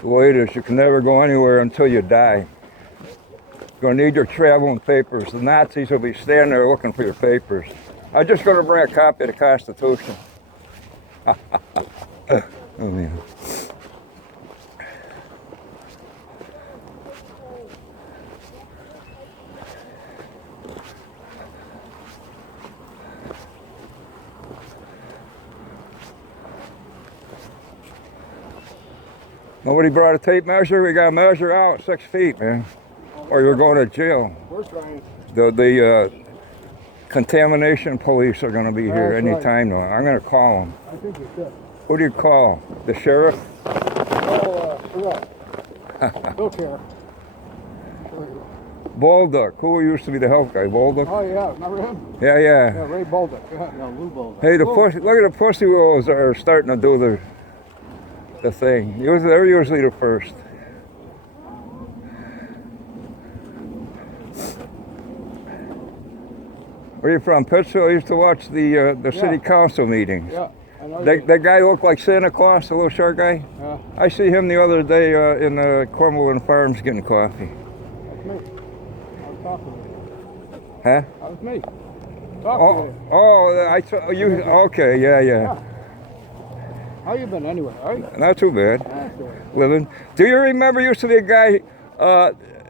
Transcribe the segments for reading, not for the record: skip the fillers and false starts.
The way it is, you can never go anywhere until you die. You're going to need your traveling papers. The Nazis will be standing there looking for your papers. I'm just going to bring a copy of the Constitution. Oh, man. Nobody brought a tape measure. We got to measure out 6 feet, man, or you're going to jail. We're trying. The contamination police are going to be here That's any right. time now. I'm going to call them. I think you should. Who do you call? The sheriff? Oh, what? Don't care. Bolduc. Who used to be the health guy? Bolduc? Oh, yeah. Remember him? Yeah, Yeah, yeah. Ray Bolduc. Yeah. No, Lou Bolduc. Hey, look at the pussy willows are starting to do the thing. They're usually the first. Where you from? Pittsfield? I used to watch the city council meetings. Yeah. I know That guy looked like Santa Claus, the little short guy. Yeah. I see him the other day in Cornwall Farms getting coffee. That's me. I was talking to you. Huh? That was me. Talking to you. I saw you. Okay, yeah. How you been anyway? All right? Not too bad. That's all right. Living. Do you remember used to be a guy,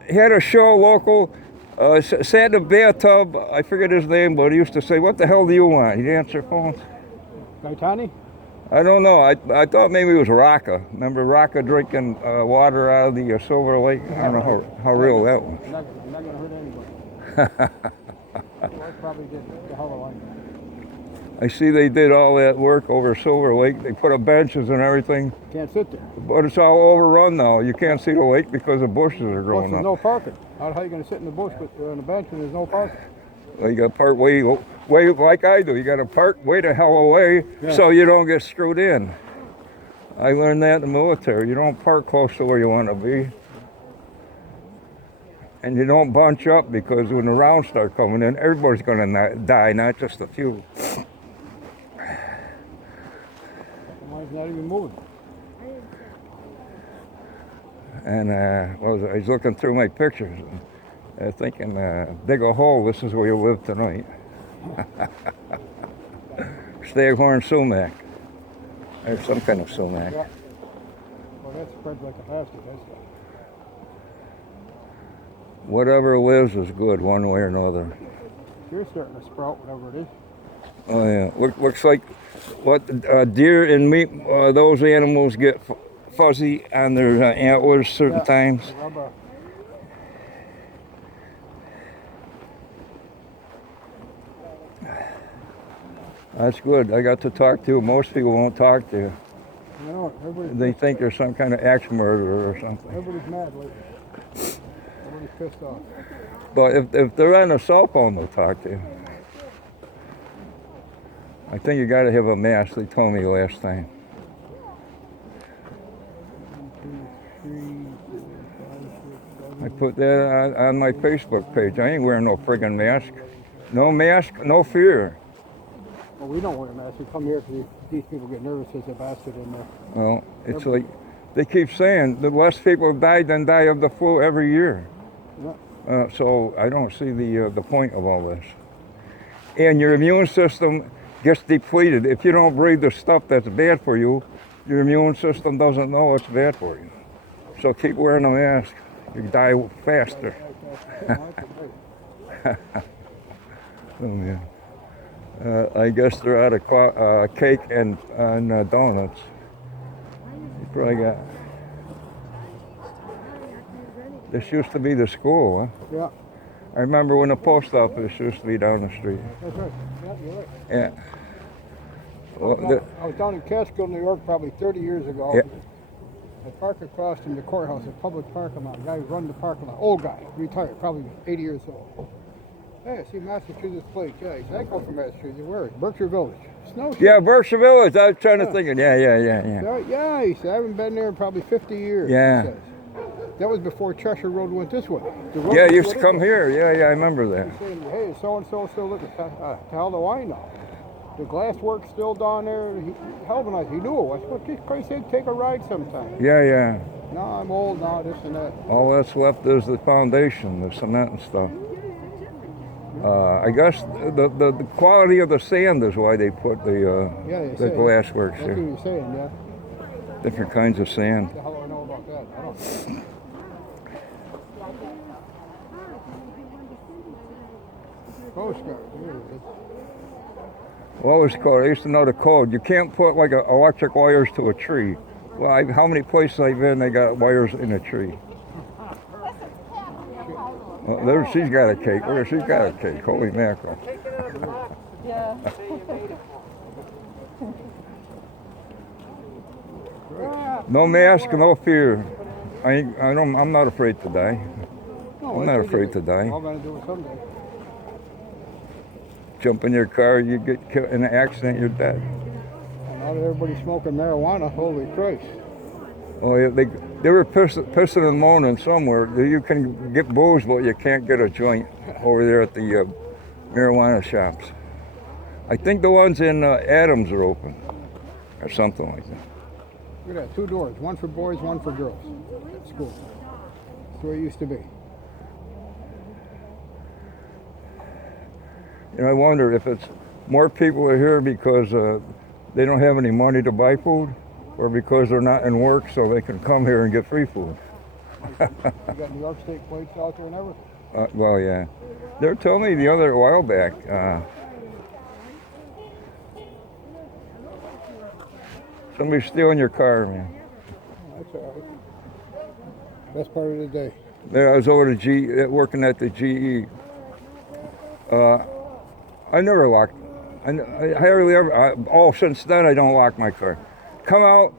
he had a show local, sat in a bathtub, I forget his name, but he used to say, "What the hell do you want?" He'd answer phones. Gaetani? I don't know. I thought maybe it was Rocca. Remember Rocca drinking water out of the Silver Lake? I don't know how real that was. You're not going to hurt anybody. I probably did the hell of a I see they did all that work over Silver Lake. They put up benches and everything, Can't sit there. but it's all overrun now. You can't see the lake because the bushes are Plus, growing there's up. no parking. How are you going to sit in the bush on the bench when there's no parking? Well, you got to park way like I do. You got to park way the hell away so you don't get screwed in. I learned that in the military. You don't park close to where you want to be. And you don't bunch up because when the rounds start coming in, everybody's going to die, not just a few. Mine's not even moving. And I was looking through my pictures, and thinking, dig a hole, this is where you live tonight. Staghorn sumac. There's some kind of sumac. Yeah. Well, that spreads like a bastard. That's Whatever lives is good one way or another. You're starting to sprout, whatever it is. Oh yeah, looks like what deer and meat. Those animals get fuzzy on their antlers certain times. The rubber. That's good. I got to talk to you. Most people won't talk to you. You know, They think you're some kind of axe murderer or something. everybody's mad lately. Everybody's pissed off. But if they're on a cell phone, they'll talk to you. I think you got to have a mask. They told me last time. 1, 2, 3, 4, 5, 6, 7. I put that on my Facebook page. I ain't wearing no friggin' mask. No mask, no fear. Well, we don't wear masks. We come here because these people get nervous as a bastard in there. Well, it's like they keep saying the less people die than die of the flu every year. Yeah. So I don't see the point of all this. And your immune system gets depleted. If you don't breathe the stuff that's bad for you, your immune system doesn't know it's bad for you. So keep wearing a mask. You die faster. Oh, yeah. I guess they're out of cake and donuts. You probably got. This used to be the school, huh? Yeah. I remember when the post office used to be down the street. That's right. Yeah, you're right. Yeah. Well, I was down in Catskill, New York, probably 30 years ago. Yeah. I parked across from the courthouse, a public parking lot. A guy who run the parking lot, old guy, retired, probably 80 years old. Hey, I see Massachusetts plate. Yeah, he said, I go from Massachusetts. Where is it? Berkshire Village. Snow. yeah, Berkshire Village. I was trying to think of. Yeah. Yeah, he said, I haven't been there in probably 50 years. Yeah. He says. That was before Cheshire Road went this way. The road Yeah, was he used to this come way. here. Yeah, I remember that. He's saying, hey, so-and-so still looking. Hell do I know? The glass work's still down there. He galvanized. He knew it was. But just Christ said, take a ride sometime. Yeah. No, I'm old now, this and that. All that's left is the foundation, the cement and stuff. I guess the quality of the sand is why they put Yeah, they the say. glass works That's what here. you're saying, yeah. Different kinds of sand. What the hell do I know about that? I don't know. Coast Guard, here it is. What was called? I used to know the code. You can't put like electric wires to a tree. Well, how many places I've been, they got wires in a tree. Well, there, she's got a cake. Where she's got a cake. Holy mackerel! Yeah. No mask, no fear. I'm not afraid to die. No, I'm that's not what afraid you to do. die. We're all gonna do it someday. Jump in your car, you get killed in an accident, you're dead. And now that everybody's smoking marijuana, holy Christ. Oh, yeah, they were pissing and moaning somewhere. You can get booze, but you can't get a joint over there at the marijuana shops. I think the ones in Adams are open, or something like that. Look at that, 2 doors, one for boys, one for girls at school. That's the way it used to be. You know, I wonder if it's more people are here because they don't have any money to buy food, or because they're not in work, so they can come here and get free food. You got New York State plates out there and everything. Well, yeah. They were telling me the other while back. Somebody's stealing your car, man. That's all right. Best part of the day. There, I was over to working at the GE. I never locked. I hardly ever. Since then I don't lock my car. Come out.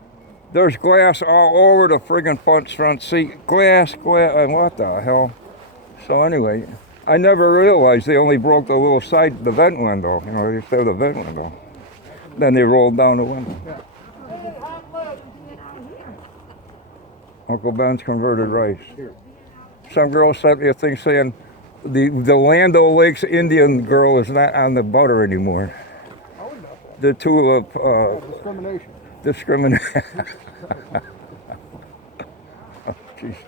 There's glass all over the friggin' front seat. Glass. What the hell? So anyway, I never realized they only broke the little the vent window. You know, they used to have the vent window. Then they rolled down the window. Yeah. Uncle Ben's converted rice. Here. Some girl sent me a thing saying the Land O'Lakes Indian girl is not on the butter anymore. I wouldn't know that. The two Discrimination. discriminate. Oh, Jesus.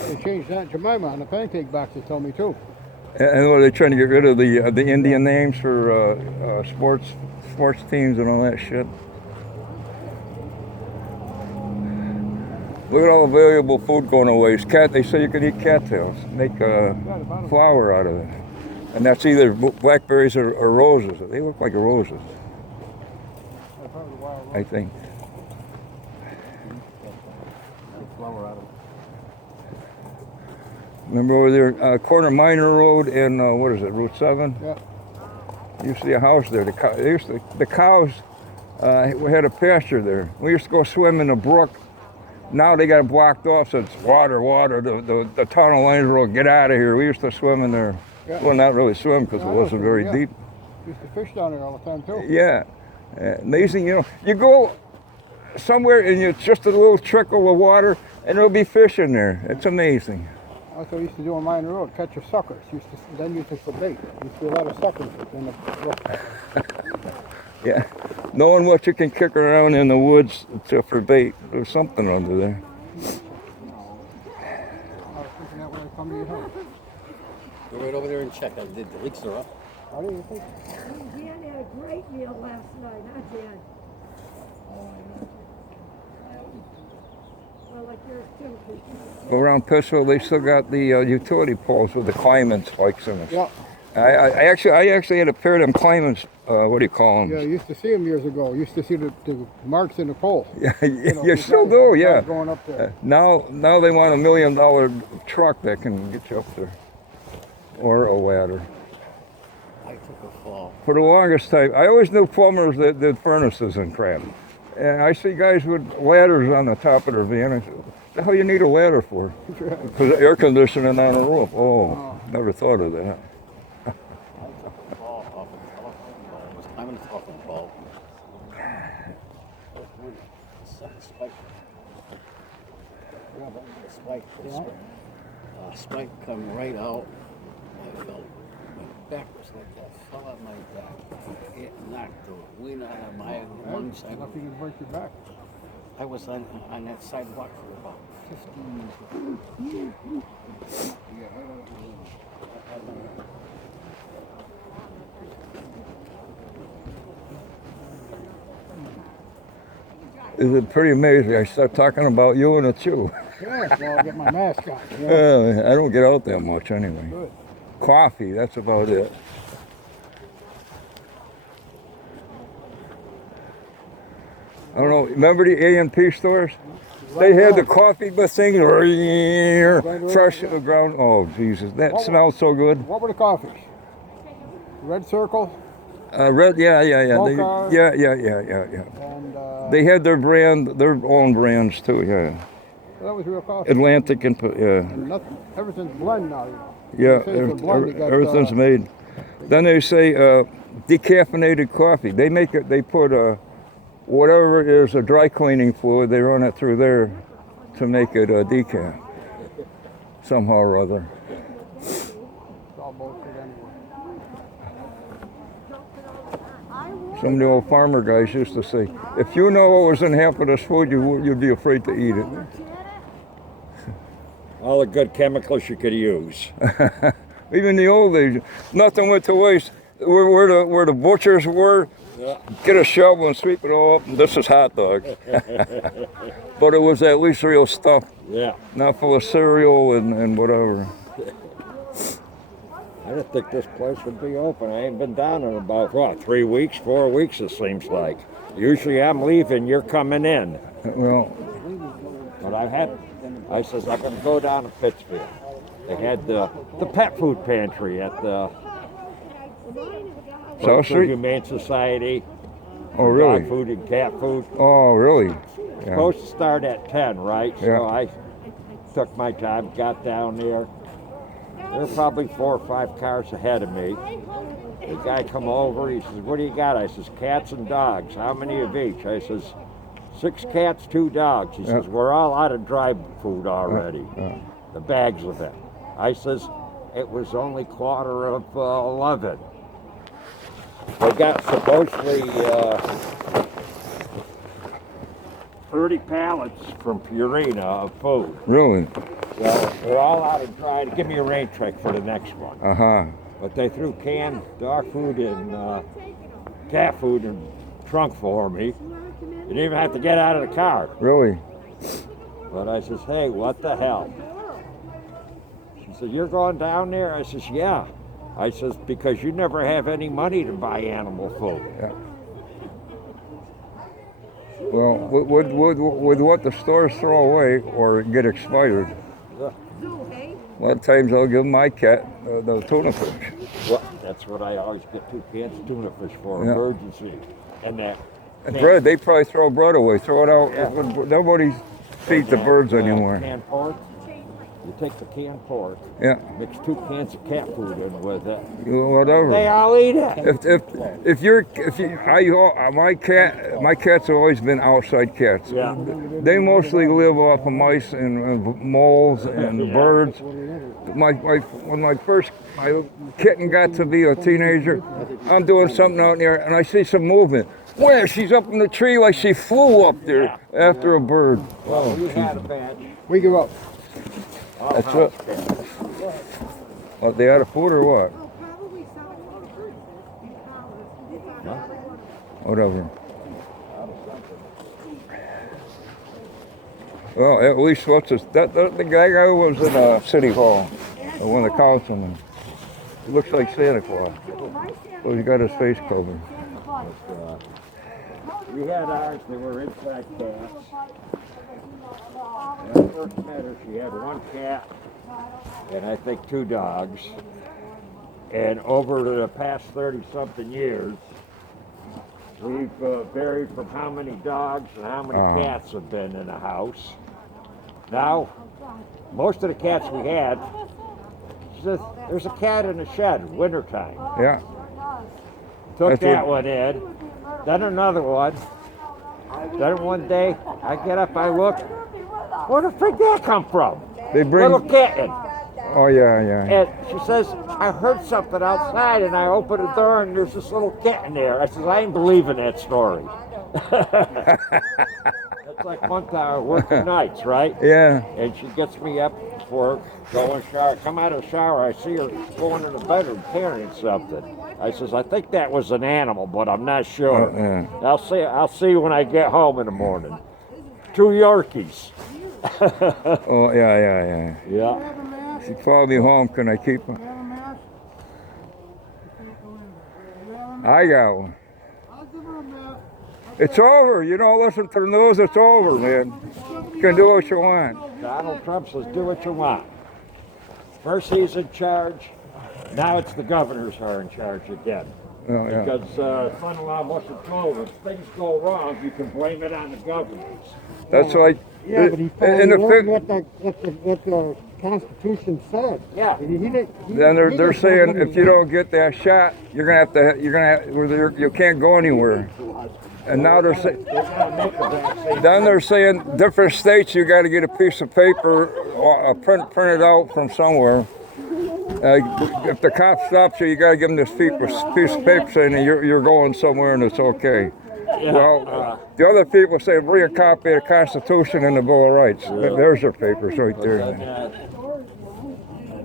They changed that in Jemima on the pancake box, they told me too. And what are they trying to get rid of the Indian names for sports teams and all that shit? Look at all the valuable food going to waste. They say you can eat cattails, make flour out of it, and that's either blackberries or roses. They look like roses, I think. Flour out of it. Remember over there, corner Minor Road and what is it, Route 7? Yeah. You see a house there. The cows we had a pasture there. We used to go swim in the brook. Now they got it blocked off, so it's water. The tunnel lines road, get out of here. We used to swim in there. Yeah. Well, not really swim because it No, wasn't very yeah. deep. Used to fish down there all the time too. Yeah. Amazing, you know. You go somewhere and it's just a little trickle of water and there'll be fish in there. It's amazing. That's what I used to do on Minor Road, catch your suckers. Then use it for bait. Used to be a lot of suckers in the brook. Yeah. Knowing what you can kick around in the woods for bait. There's something under there. I was thinking that when I come to your house. Go right over there and check. The leaks are up. How do you think? Dan had a great meal last night, huh, Dan? Well, like yours too. 'Cause Go around Pissville, they still got the utility poles with the climbing spikes in them. Yeah. I actually had a pair of them climbing, what do you call them? Yeah, I used to see them years ago. Used to see the marks in the pole. Yeah, know, you the still guys- do, guys yeah. Going up there. Now they want $1 million truck that can get you up there, or a ladder. I took a fall. For the longest time, I always knew plumbers that did furnaces and crap, and I see guys with ladders on the top of their van. I said, "What the hell you need a ladder for?" Because air conditioning on a roof. Oh, never thought of that. Fall off a telephone pole. I was climbing the telephone pole. Spike. Spike come right out. I felt went backwards like that. Fell on my back. It knocked the wind out of my lungs. Nothing can break your back. I was on that sidewalk for about 15 years. Is it pretty amazing? I start talking about you and it's you. Yeah, well, I'll get my mask on. You know? I don't get out that much anyway. Good. Coffee, that's about it. I don't know. Remember the A&P stores? They had the coffee thing, fresh to the ground. Oh, Jesus, that smells so good. What were the coffees? Red Circle Red, yeah. They, Mocha. yeah. and They had their own brands too. Yeah, that was real coffee. Atlantic and And nothing, everything's blend now. yeah. They say it's a blend, you got, Everything's made. Then they say decaffeinated coffee. They make it. They put whatever it is, a dry cleaning fluid. They run it through there to make it decaf. Somehow or other. It's all bullshit anyway. Some of the old farmer guys used to say, if you know what was in half of this food, you'd be afraid to eat it. All the good chemicals you could use. Even the old days, nothing went to waste. Where the butchers were, get a shovel and sweep it all up, and this is hot dogs. But it was at least real stuff, Yeah. not full of cereal and whatever. I didn't think this place would be open. I ain't been down in about, 3 weeks, 4 weeks it seems like. Usually I'm leaving, you're coming in. Well, But I says, I'm going to go down to Pittsfield. They had the pet food pantry at the South Street? Humane Society. Oh, really? Dog food and cat food. Oh, really? Yeah. Supposed to start at 10, right? Yeah. So I took my time, got down there. There were probably 4 or 5 cars ahead of me. The guy come over, he says, what do you got? I says, cats and dogs. How many of each? I says, 6 cats, 2 dogs. He says, we're all out of dry food already. The bags of it. I says, it was only quarter of 11. They got supposedly 30 pallets from Purina of food. Really? Well, they're all out of dry. Give me a rain check for the next one. Uh-huh. But they threw canned dog food and cat food in the trunk for me. You didn't even have to get out of the car. Really? But I says, hey, what the hell? She said, you're going down there? I says, yeah. I says, because you never have any money to buy animal food. Yeah. Well, with what the stores throw away or get expired, a lot of times I'll give my cat the tuna fish. Well, that's what I always get 2 cans of tuna fish for, Yeah. emergency. And that. And bread, they probably throw bread away, throw it out. Yeah. Nobody feeds the birds anymore. Canned pork. You take the canned pork, Yeah, mix 2 cans of cat food in with it. whatever. They all eat it. My cats have always been outside cats. Yeah. They mostly live off of mice and moles and Yeah. birds. When my kitten got to be a teenager, I'm doing something out there and I see some movement. Where? She's up in the tree like she flew up there after a bird. Well, we had a batch. We give up. All That's house it. cats. What, they out of food or what? Oh, probably some. Whatever. Well, at least what's this? The guy who was in City Hall, one of the councilmen. He looks like Santa Claus. So he got his face covered. We had ours, they were inside cats. When I first met her, she had 1 cat and I think 2 dogs. And over the past 30-something years, we've varied from how many dogs and how many cats have been in a house. Now, most of the cats we had, she says, there's a cat in the shed, wintertime. Yeah. Took That's that what- one in, then another one. Then one day, I get up, I look, where the frig that come from? They bring. Little kitten. Oh yeah. And she says, I heard something outside and I opened the door and there's this little kitten there. I says, I ain't believing that story. It's like one time I work nights, right? Yeah. And she gets me up for going shower. Come out of the shower, I see her going in the bedroom carrying something. I says, I think that was an animal, but I'm not sure. Yeah. I'll see when I get home in the morning. 2 Yorkies. Oh, yeah. Yeah. She followed me home. Can I keep her? I got one. It's over. You don't listen to the news. It's over, man. You can do what you want. Donald Trump says, do what you want. First he's in charge. Now it's the governors who are in charge again. Oh, yeah. Because son-in-law wasn't told if things go wrong, you can blame it on the governors. That's like Yeah, but he in followed the what the Constitution said. Yeah. then they're saying if you don't get that shot, you're gonna you can't go anywhere. And now they're saying different states you got to get a piece of paper or printed out from somewhere. If the cop stops you, you got to give them this piece of paper saying that you're going somewhere and it's okay. Well, the other people say bring a copy of the Constitution and the Bill of Rights. There's their papers right there.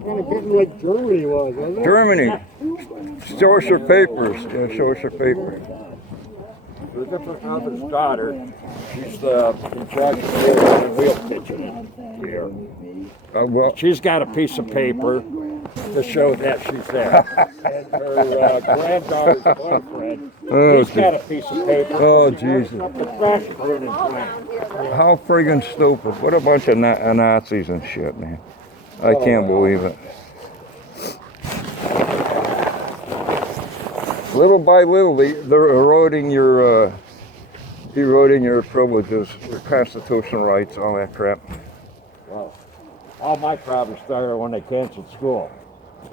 Kind of getting like Germany was, wasn't it? Germany, show us your papers. Yeah, show us your papers. The different mother's daughter, she's in charge of the wheel kitchen here. Well, She's got a piece of paper to show that she's there. And her granddaughter's boyfriend, he's got a piece of paper. Oh, Jesus. Up the trash burning plant. How friggin' stupid. What a bunch of Nazis and shit, man. I can't believe it. Little by little, they're eroding your privileges, your constitutional rights, all that crap. Well, all my problems started when they canceled school.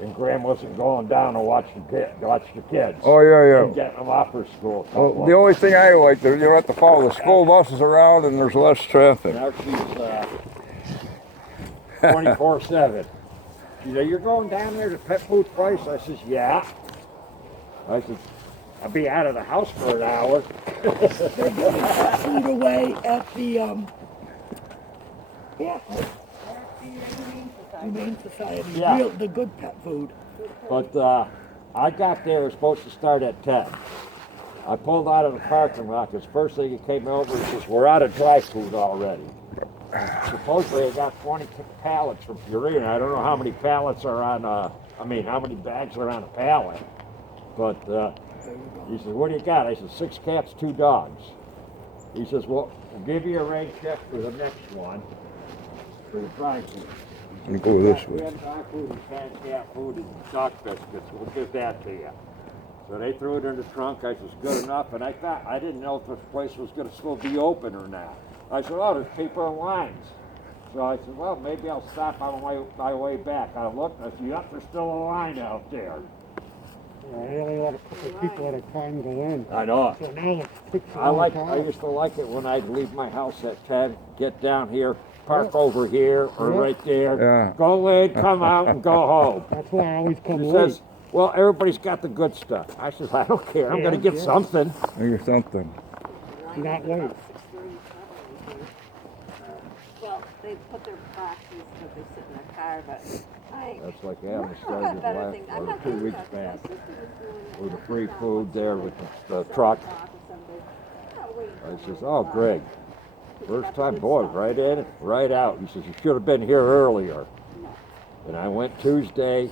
And Graham wasn't going down to watch the kids. Oh, yeah. And getting them off for school. Well, the only thing I like, you have to follow the school buses around and there's less traffic. Now she's 24/7. She said, you're going down there to Pet Food Price? I says, yeah. I said, I'll be out of the house for an hour. Food away at the Humane Society. Yeah. The good pet food. But I got there, it was supposed to start at 10. I pulled out of the parking lot because first thing he came over, he says, we're out of dry food already. Supposedly I got 20 pallets from Purina. I don't know how many pallets are on, how many bags are on a pallet. But he says, what do you got? I said, 6 cats, 2 dogs. He says, well, we'll give you a rain check for the next one, for the dry food. Let me go this We way. have dry food and canned cat food and dog biscuits. We'll give that to you. So they threw it in the trunk. I said, good enough. And I didn't know if this place was going to still be open or not. I said, oh, there's people in lines. So I said, well, maybe I'll stop on my way back. I looked, I said, yep, there's still a line out there. Yeah, they only let a couple of people at a time go in. I know. So now it takes a I long time. I used to like it when I'd leave my house at 10, get down here, park over here or right there, Yeah. go in, come out, and go home. That's why I always come He late. says, well, everybody's got the good stuff. I says, I don't care. I'm Yeah, going to get yeah. something. Maybe something. Not late. Well, they put their boxes so they sit in their car, but That's like having I've started got better last things. I'm or not 2 doing weeks that. back My sister was doing it. with the free food there with the truck. I says, oh, Greg, first time, boy, right in, right out. He says, you should have been here earlier. And I went Tuesday.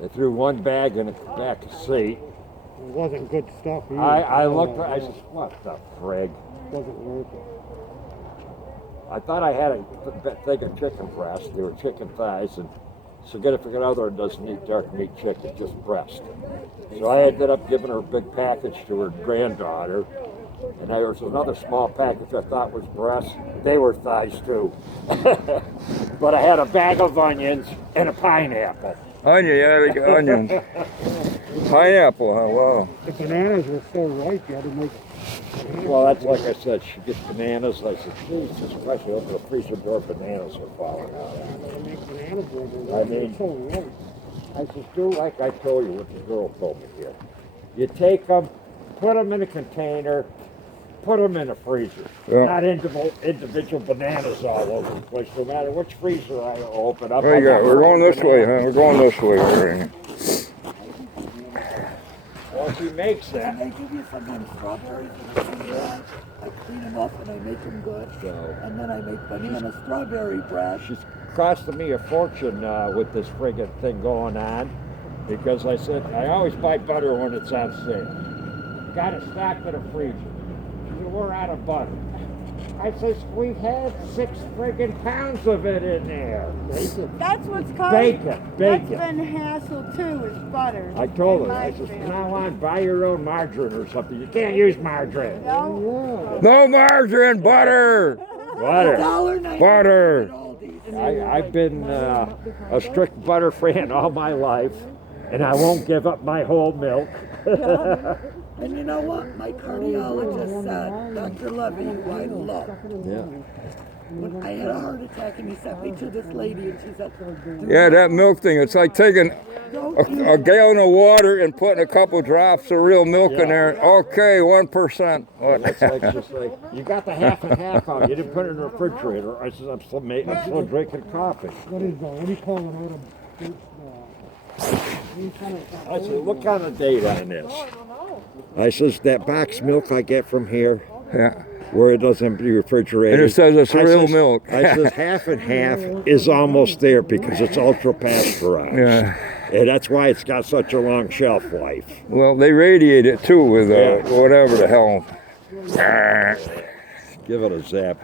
They threw 1 bag in the back seat. It wasn't good stuff either. I looked, I says, what the frig? It wasn't worth it. I thought I had a thing of chicken breast. They were chicken thighs, and significant other doesn't eat dark meat chicken, just breast. So I ended up giving her a big package to her granddaughter, and there was another small package I thought was breast. They were thighs too. But I had a bag of onions and a pineapple. Onion, yeah, they got onions. Pineapple, huh? Wow. The bananas were so ripe, you had to make Well, that's like I said, she gets bananas. I said, Jesus Christ, I opened the freezer door, bananas are falling out. to make banana bread. I mean- They're so ripe. I said, do like I told you what the girl told me here. You take them, put them in a container, put them in a freezer. Yeah. Not individual bananas all over the place. No matter which freezer I open up. There you go. We're going this way, huh? We're going this way. Right. Well, she makes that. And they give you sometimes strawberries and bread. I clean them up and I make them good. So And then I make banana strawberry bread. she's costing me a fortune with this friggin' thing going on. Because I said, I always buy butter when it's on sale. Got it stocked in a freezer. She said, we're out of butter. I says, we had 6 friggin' pounds of it in there. That's what's causing. Bacon. That's been hassle too, is butter. I told in her, my I says, from family. now on, buy your own margarine or something. You can't use margarine. No, No margarine, butter. Butter. $1.90 Butter. at Aldi's. I've been a strict butter fan all my life, and I won't give up my whole milk. And you know what? My cardiologist said, Dr. Levy, who I love, Yeah. when I had a heart attack and he sent me to this lady and she said, Yeah, that milk thing. It's like taking a gallon of water and putting a couple drops of real milk in there. Okay, 1%. It's like just like you got the half and half out. You didn't put it in the refrigerator. I said I'm still drinking coffee. I said, what kind of date on this? I says that box milk I get from here, Yeah. where it doesn't be refrigerated. And it says it's I real says- milk. I says half and half is almost there because it's ultra pasteurized. Yeah. And that's why it's got such a long shelf life. Well, they radiate it too with Yeah. whatever the hell. Give it a zap.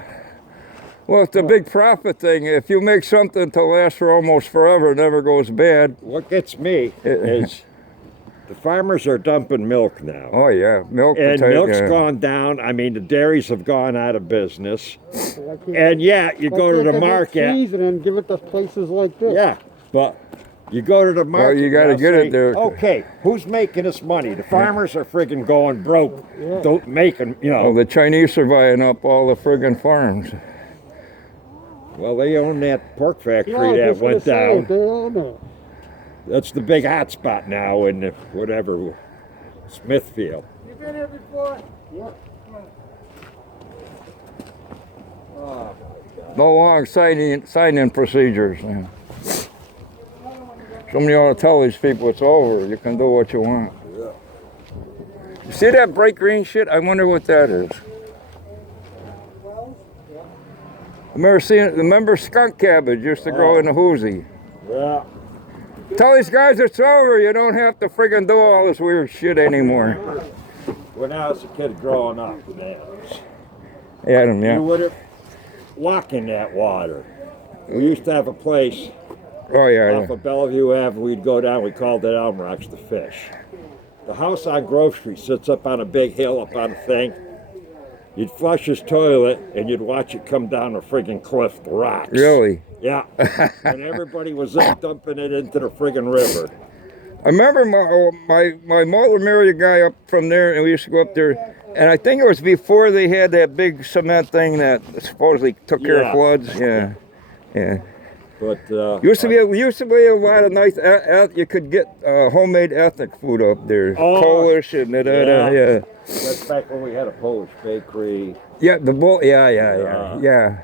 Well, it's a big profit thing. If you make something to last for almost forever, it never goes bad. What gets me is the farmers are dumping milk now. Oh yeah, milk. And potato, milk's yeah. gone down. I mean, the dairies have gone out of business. And yeah, you go to the market. and then give it to places like this. Yeah, but you go to the market. you gotta they'll get it say, there. Okay, who's making this money? The farmers are friggin' going broke. Don't making, Oh, the Chinese are buying up all the friggin' farms. Well, they own that pork factory that went down. That's the big hot spot now in the, whatever, Smithfield. You been here before? Yeah. No long sign-in procedures. Yeah. Somebody ought to tell these people it's over. You can do what you want. You see that bright green shit? I wonder what that is. Remember skunk cabbage used to grow in the hoozy. Yeah. Tell these guys it's over. You don't have to friggin' do all this weird shit anymore. When I was a kid growing up, man, Adam, you yeah. wouldn't walk in that water. We used to have a place Oh yeah. off of Bellevue Ave. We'd go down. We called it Elm Rocks to fish. The house on Grove Street sits up on a big hill up on a thing. You'd flush his toilet and you'd watch it come down a friggin' cliff, the rocks. Really? Yeah. And everybody was there dumping it into the friggin' river. I remember my mother married a guy up from there, and we used to go up there. And I think it was before they had that big cement thing that supposedly took care of Yeah. floods. Yeah, yeah. But Used to be a lot of nice. You could get homemade ethnic food up there, Oh, Polish and yeah. that's back when we had a Polish bakery. Yeah, the bull. Yeah.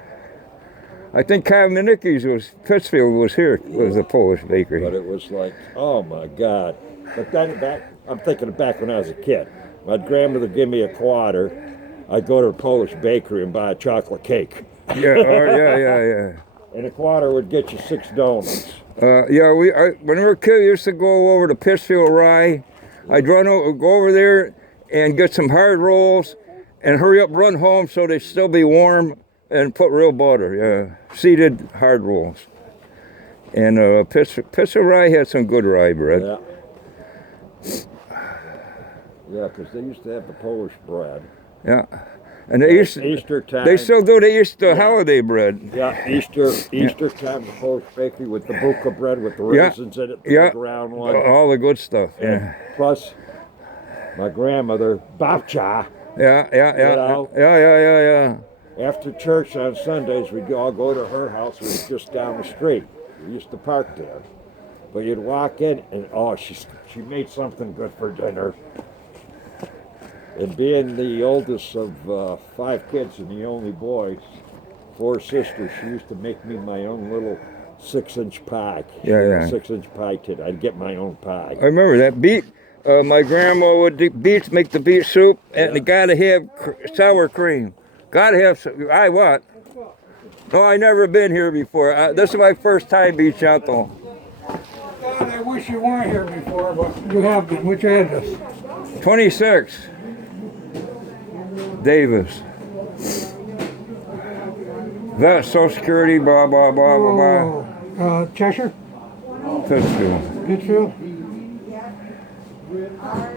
I think Kamenicki's was Pittsfield was here. Was a Polish bakery. But it was like, oh my God. But then I'm thinking of back when I was a kid. My grandmother gave me a quarter. I'd go to the Polish bakery and buy a chocolate cake. Yeah. And a quarter would get you 6 donuts. When we were kids, we used to go over to Pittsfield Rye. I'd go over there and get some hard rolls and hurry up, run home so they'd still be warm and put real butter, yeah. Seeded hard rolls. And Pittsfield Rye had some good rye bread. Yeah. Yeah, because they used to have the Polish bread. Yeah. And they used to, Easter time. they still do the Easter holiday bread. Yeah, Easter time, the Polish bakery with the buka bread with the Yeah. raisins in it, the Yeah. big round one. All the good stuff. And plus, my grandmother, babcha, Yeah. after church on Sundays, we'd all go to her house. It was just down the street. We used to park there. But you'd walk in, and she made something good for dinner. And being the oldest of 5 kids and the only boy, 4 sisters, she used to make me my own little 6-inch pie. She Yeah, was a yeah. 6-inch pie kid. I'd get my own pie. I remember that beet. My grandma would make the beet soup, and you gotta have sour cream. Gotta have. I what? No, I never been here before. This is my first time being Chantal. God, I wish you weren't here before, but you have been. Which address? 26. Davis. That Social Security, blah blah blah blah blah. Cheshire? Pittsfield. Pittsfield?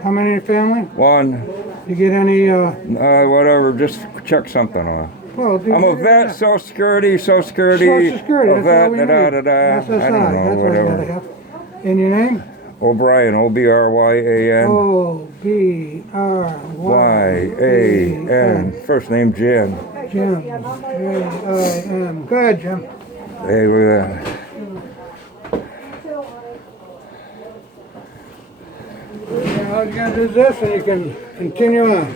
How many in the family? 1. You get any, Whatever. Just check something off. well, do I'm a vet. Social Security. Social Security. Social Security, A that's vet. all we Da need. da da da. SSI, I don't know. that's what you Whatever. gotta have. And your name? O'Brien. O-B-R-Y-A-N. Y-A-N. First name Jen. Jim. J-I-M. Go ahead, Jim. Hey, look at that. All you gotta do is this, and you can continue on.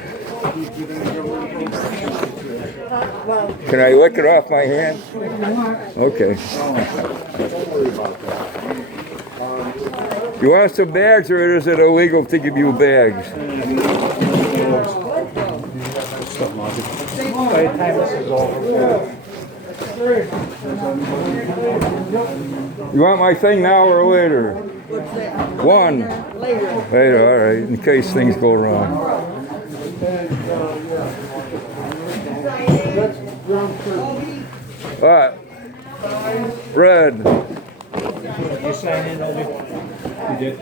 Can I lick it off my hand? Okay. You want some bags, or is it illegal to give you bags? You want my thing now or later? One. Later, all right, in case things go wrong. What? Red. You sign in, Obi? You did.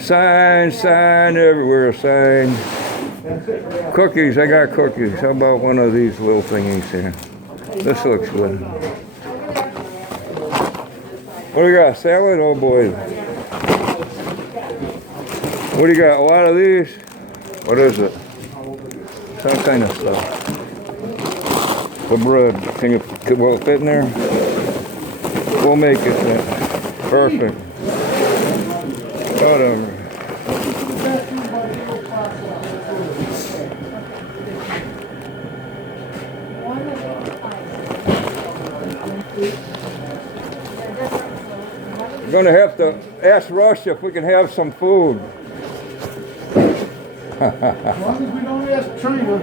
Sign everywhere, sign. Cookies, I got cookies. How about one of these little thingies here? This looks good. What do you got? Salad? Oh boy. What do you got? A lot of these? What is it? Some kind of stuff. The bread. Will it fit in there? We'll make it fit. Perfect. Whatever. We're gonna have to ask Russia if we can have some food. As long as we don't ask China.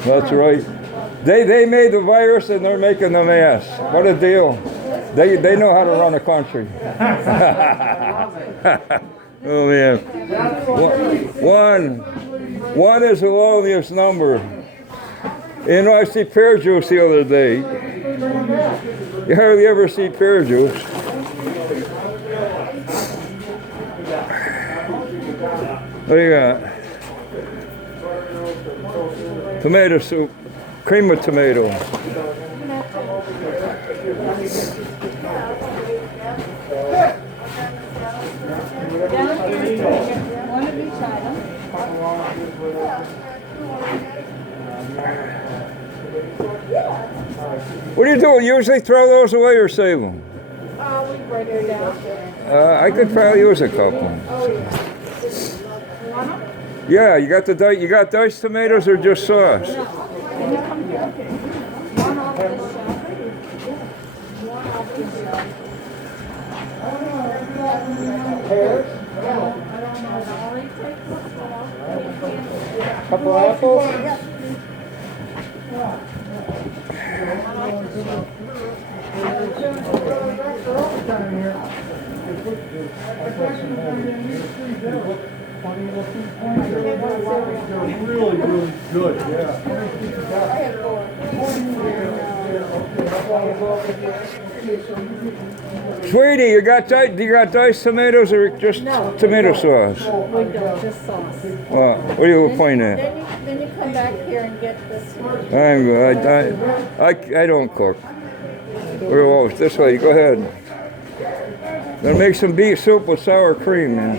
That's right. They made the virus and they're making the mask. What a deal. They know how to run a country. Oh man. One is the loneliest number. You know, I see pear juice the other day. You hardly ever see pear juice. What do you got? Tomato soup, cream of tomato. What do you do? Usually throw those away or save them? We bring her down. I could probably use a couple. Yeah, you got diced tomatoes or just sauce? One off the shelf. One off the shelf. Couple apples? Really, really good, yeah. Sweetie, you got diced tomatoes or just tomato sauce? We don't, just sauce. Well, what are you pointing at? Then you come back here and get this one. I'm good. I don't cook. We're always this way. Go ahead. Gonna make some beef soup with sour cream, man.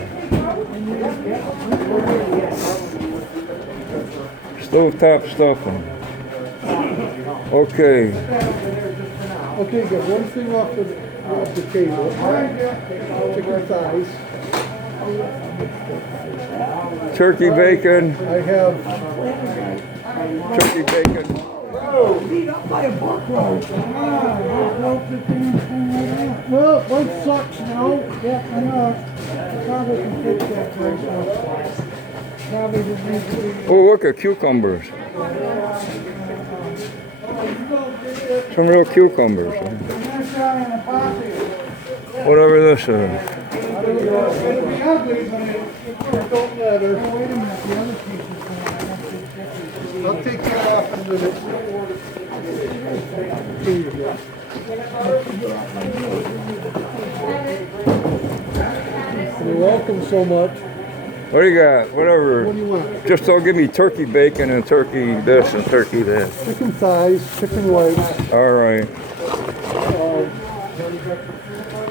Stovetop stuffing. Okay. Okay, get one thing off the table. Chicken thighs. Turkey bacon, I have. turkey bacon. Beat up by a buck rope. Well, one sucks now. Yeah, I know. Probably can fix that right now. Probably just needs to be. Oh, look at cucumbers. Some real cucumbers. Whatever this is. It'll be ugly, but it don't matter. Wait a minute, the other piece is going on. I'll take that off in a minute. You're welcome so much. What do you got? Whatever. What do you want? Just don't give me turkey bacon and turkey this and turkey that. Chicken thighs, chicken legs. All right.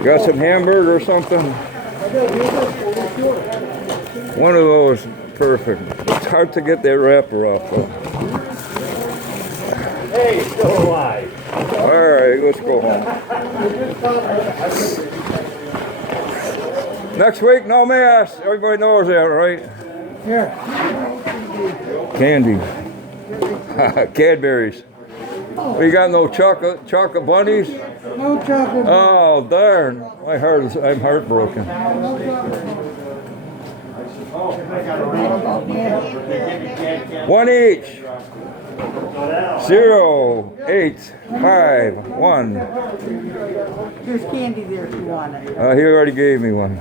Got some hamburger or something? One of those, perfect. It's hard to get that wrapper off though. Hey, still alive. All right, let's go home. Next week, no mess. Everybody knows that, right? Here. Candy. Cadbury's. We got no chocolate bunnies? No chocolate. Oh, darn. I'm heartbroken. One each. 0851. There's candy there if you want it. He already gave me one.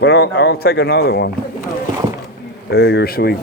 But I'll take another one. Hey, you're sweet.